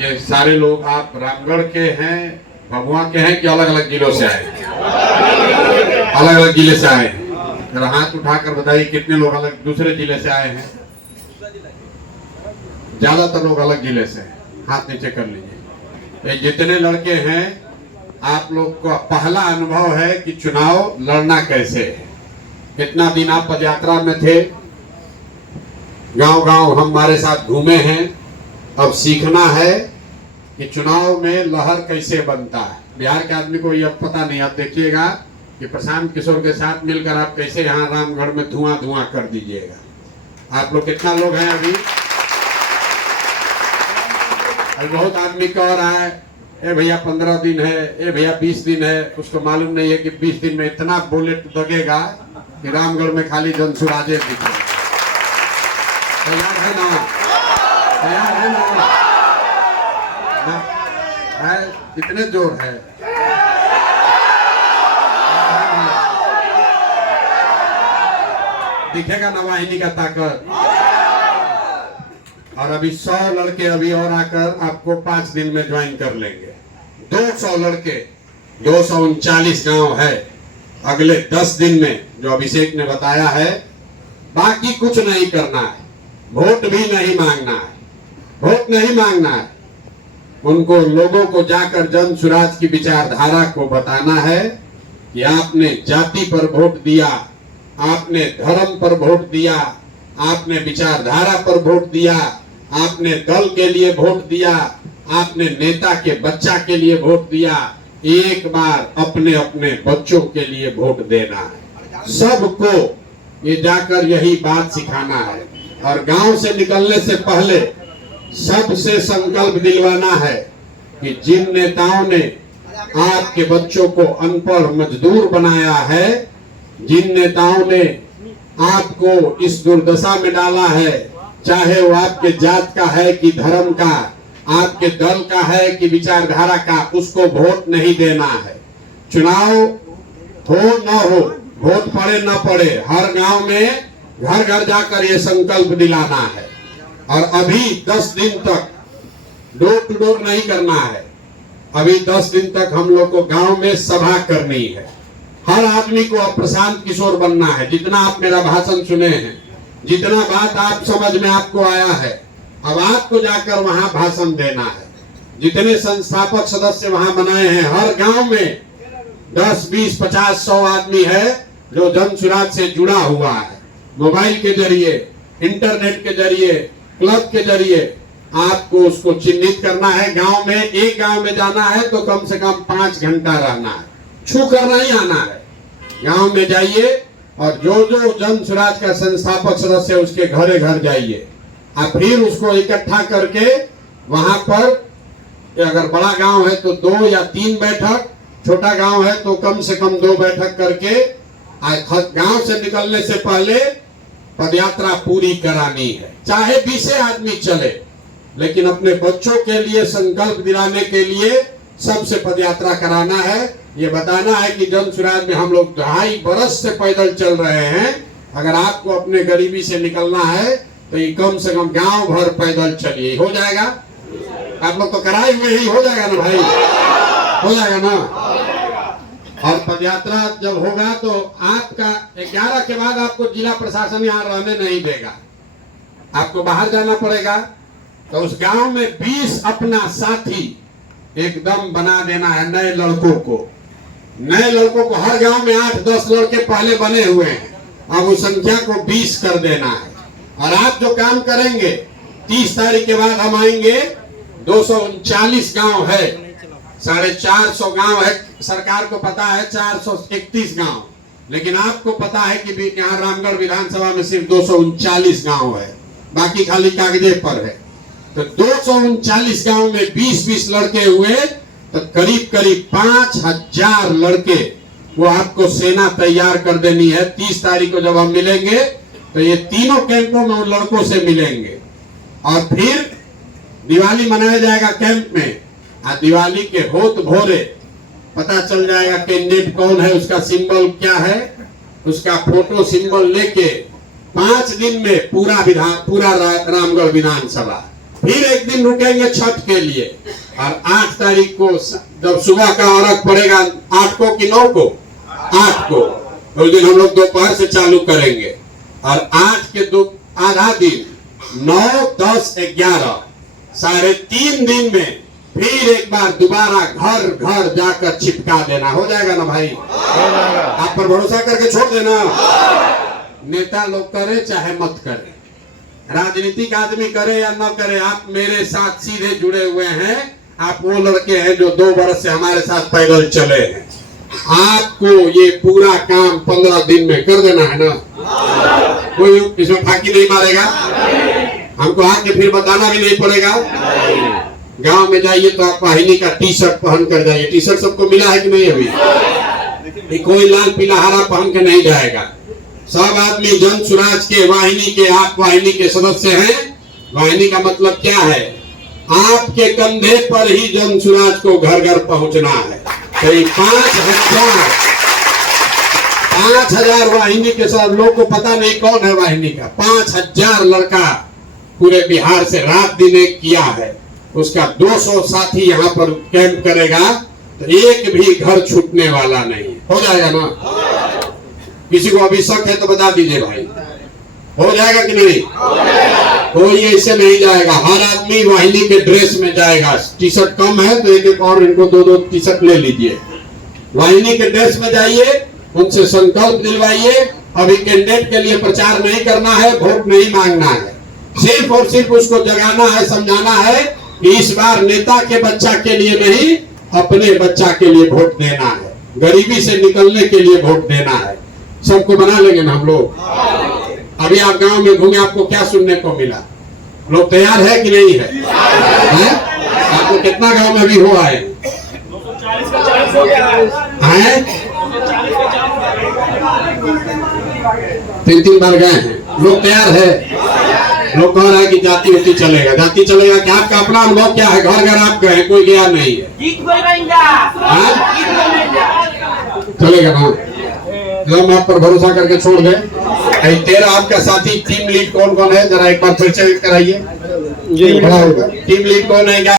ये सारे लोग आप रामगढ़ के हैं, भभुआ के हैं कि अलग अलग जिलों से आए? अलग अलग जिले से आए हैं। जरा हाथ उठाकर बताइए कितने लोग अलग दूसरे जिले से आए हैं? ज्यादातर लोग अलग जिले से हैं। हाथ नीचे कर लीजिए। ये जितने लड़के हैं, आप लोग का पहला अनुभव है कि चुनाव लड़ना कैसे है। कितना दिन आप पदयात्रा में थे, गांव गांव हमारे साथ घूमे हैं। अब सीखना है कि चुनाव में लहर कैसे बनता है। बिहार के आदमी को यह पता नहीं। आप देखिएगा कि प्रशांत किशोर के साथ मिलकर आप कैसे यहाँ रामगढ़ में धुआं धुआं कर दीजिएगा। आप लोग कितना लोग हैं अभी बहुत आदमी कह रहा है ए भैया 15 दिन है, ए भैया 20 दिन है। उसको मालूम नहीं है कि 20 दिन में इतना बुलेट दगेगा कि रामगढ़ में खाली जनसुराजे दिखे। तैयार है ना? तैयार है ना? है कितने जोर है? दिखेगा ना वाहिनी का ताकत। और अभी 100 लड़के अभी और आकर आपको 5 दिन में ज्वाइन कर लेंगे। 200 लड़के, 239 गांव है अगले 10 दिन में, जो अभिषेक ने बताया है। बाकी कुछ नहीं करना है, वोट भी नहीं मांगना है, वोट नहीं मांगना है। उनको लोगों को जाकर जन सुराज की विचारधारा को बताना है कि आपने जाति पर वोट दिया, आपने धर्म पर वोट दिया, आपने विचारधारा पर वोट दिया, आपने दल के लिए वोट दिया, आपने नेता के बच्चा के लिए वोट दिया। एक बार अपने अपने बच्चों के लिए वोट देना है। सबको ये जाकर यही बात सिखाना है। और गांव से निकलने से पहले सबसे संकल्प दिलवाना है कि जिन नेताओं ने आपके बच्चों को अनपढ़ मजदूर बनाया है, जिन नेताओं ने आपको इस दुर्दशा में डाला है, चाहे वो आपके जात का है कि धर्म का, आपके दल का है कि विचारधारा का, उसको वोट नहीं देना है। चुनाव हो न हो, वोट पड़े न पड़े, हर गांव में घर घर जाकर ये संकल्प दिलाना है। और अभी 10 दिन तक डोर टू डोर नहीं करना है। अभी 10 दिन तक हम लोग को गांव में सभा करनी है। हर आदमी को अब प्रशांत किशोर बनना है। जितना आप मेरा भाषण सुने हैं, जितना बात आप समझ में आपको आया है, अब आपको जाकर वहां भाषण देना है। जितने संस्थापक सदस्य वहां बनाए हैं, हर गांव में 10, 20, 50, 100 आदमी है जो जन सुराज से जुड़ा हुआ है। मोबाइल के जरिए, इंटरनेट के जरिए, क्लब के जरिए आपको उसको चिन्हित करना है। गांव में, एक गांव में जाना है तो कम से कम 5 घंटा रहना है, छू कर नहीं आना है। गांव में जाइए और जो जो जन सुराज का संस्थापक सदस्य उसके घरे घर जाइए। आप फिर उसको इकट्ठा करके वहां पर, अगर बड़ा गांव है तो 2 या 3 बैठक, छोटा गांव है तो कम से कम 2 बैठक करके गांव से निकलने से पहले पदयात्रा पूरी करानी है। चाहे 20 आदमी चले, लेकिन अपने बच्चों के लिए संकल्प दिलाने के लिए सबसे पदयात्रा कराना है। ये बताना है कि जन सुराज में हम लोग 2.5 बरस से पैदल चल रहे हैं। अगर आपको अपने गरीबी से निकलना है तो ये कम से कम गांव भर पैदल चलिए। हो जाएगा? आप लोग तो कराए हुए ही, हो जाएगा ना भाई? हो जाएगा ना? और पदयात्रा जब होगा तो आपका 11 के बाद आपको जिला प्रशासन यहाँ रहने नहीं देगा, आपको बाहर जाना पड़ेगा। तो उस गांव में 20 अपना साथी एकदम बना देना है। नए लड़कों को हर गांव में 8-10 लड़के पहले बने हुए हैं, अब उस संख्या को 20 कर देना है। और आप जो काम करेंगे, 30 तारीख के बाद हम आएंगे। 239 गांव है, 450 गांव है। सरकार को पता है 431 गांव, लेकिन आपको पता है कि यहाँ रामगढ़ विधानसभा में सिर्फ 239 गांव है, बाकी खाली कागजे पर है। तो 239 गांव में 20-20 लड़के हुए तो करीब करीब 5000 लड़के वो आपको सेना तैयार कर देनी है। 30 तारीख को जब हम मिलेंगे तो ये तीनों कैंपों में उन लड़कों से मिलेंगे। और फिर दिवाली मनाया जाएगा कैंप में। दिवाली के होत भोरे पता चल जाएगा कैंडिडेट कौन है, उसका सिंबल क्या है, उसका फोटो सिंबल लेके 5 दिन में पूरा रामगढ़ विधानसभा फिर एक दिन रुकेंगे छठ के लिए, और 8 तारीख को जब सुबह का अर्घ पड़ेगा, 8 को कि 9 को, 8 को, उस दिन हम लोग दोपहर से चालू करेंगे, और 8 के दो आधा दिन 9, 10, 11 साढ़े 3 दिन में फिर एक बार दोबारा घर घर जाकर चिपका देना। हो जाएगा ना भाई? आप पर भरोसा करके छोड़ देना। नेता लोग करे चाहे मत करे, राजनीतिक आदमी करे या न करे, आप मेरे साथ सीधे जुड़े हुए हैं। आप वो लड़के हैं जो 2 बरस से हमारे साथ पैदल चले हैं। आपको ये पूरा काम 15 दिन में कर देना है ना। कोई इसमें फाकी नहीं मारेगा, हमको आके फिर बताना भी नहीं पड़ेगा। गांव में जाइए तो आप वाहिनी का टी शर्ट पहन कर जाइए। टी शर्ट सबको मिला है कि नहीं? अभी कोई लाल पीला हरा पहन के नहीं जाएगा। सब आदमी जन सुराज के वाहिनी के, आप वाहिनी के सदस्य हैं। वाहिनी का मतलब क्या है? आपके कंधे पर ही जन सुराज को घर घर पहुंचना है। तो 5,000 वाहिनी के साथ, लोग को पता नहीं कौन है वाहिनी का। 5,000 लड़का पूरे बिहार से रात दिन एक किया है। उसका 200 साथी यहाँ पर कैंप करेगा, तो एक भी घर छूटने वाला नहीं। हो जाएगा ना? किसी को अभी शक है तो बता दीजिए भाई, हो जाएगा कि नहीं? कोई ऐसे नहीं जाएगा। हर आदमी वाहिनी के ड्रेस में जाएगा। टी शर्ट कम है तो एक और इनको 2-2 टी शर्ट ले लीजिए। वाहिनी के ड्रेस में जाइए, उनसे संकल्प दिलवाइए। अभी कैंडिडेट के लिए प्रचार नहीं करना है, वोट नहीं मांगना है, सिर्फ और सिर्फ उसको जगाना है, समझाना है कि इस बार नेता के बच्चा के लिए नहीं, अपने बच्चा के लिए वोट देना है, गरीबी से निकलने के लिए वोट देना है। सबको बना लेंगे ना हम लोग? अभी आप गांव में घूमे, आपको क्या सुनने को मिला? लोग तैयार है कि नहीं है? आपको कितना गांव में भी हो आए हैं? 3-3 बार गए हैं। लोग तैयार है? लोग कह रहे हैं कि जाति होती चलेगा, जाति चलेगा। क्या आपका अपना अनुभव क्या है? घर घर आप गए, कोई गया नहीं है? चलेगा ना? हम आप पर भरोसा करके छोड़ दें। तेरा आपका साथी टीम लीड कौन कौन है? जरा एक बार फिर से कराइए। टीम लीड कौन है?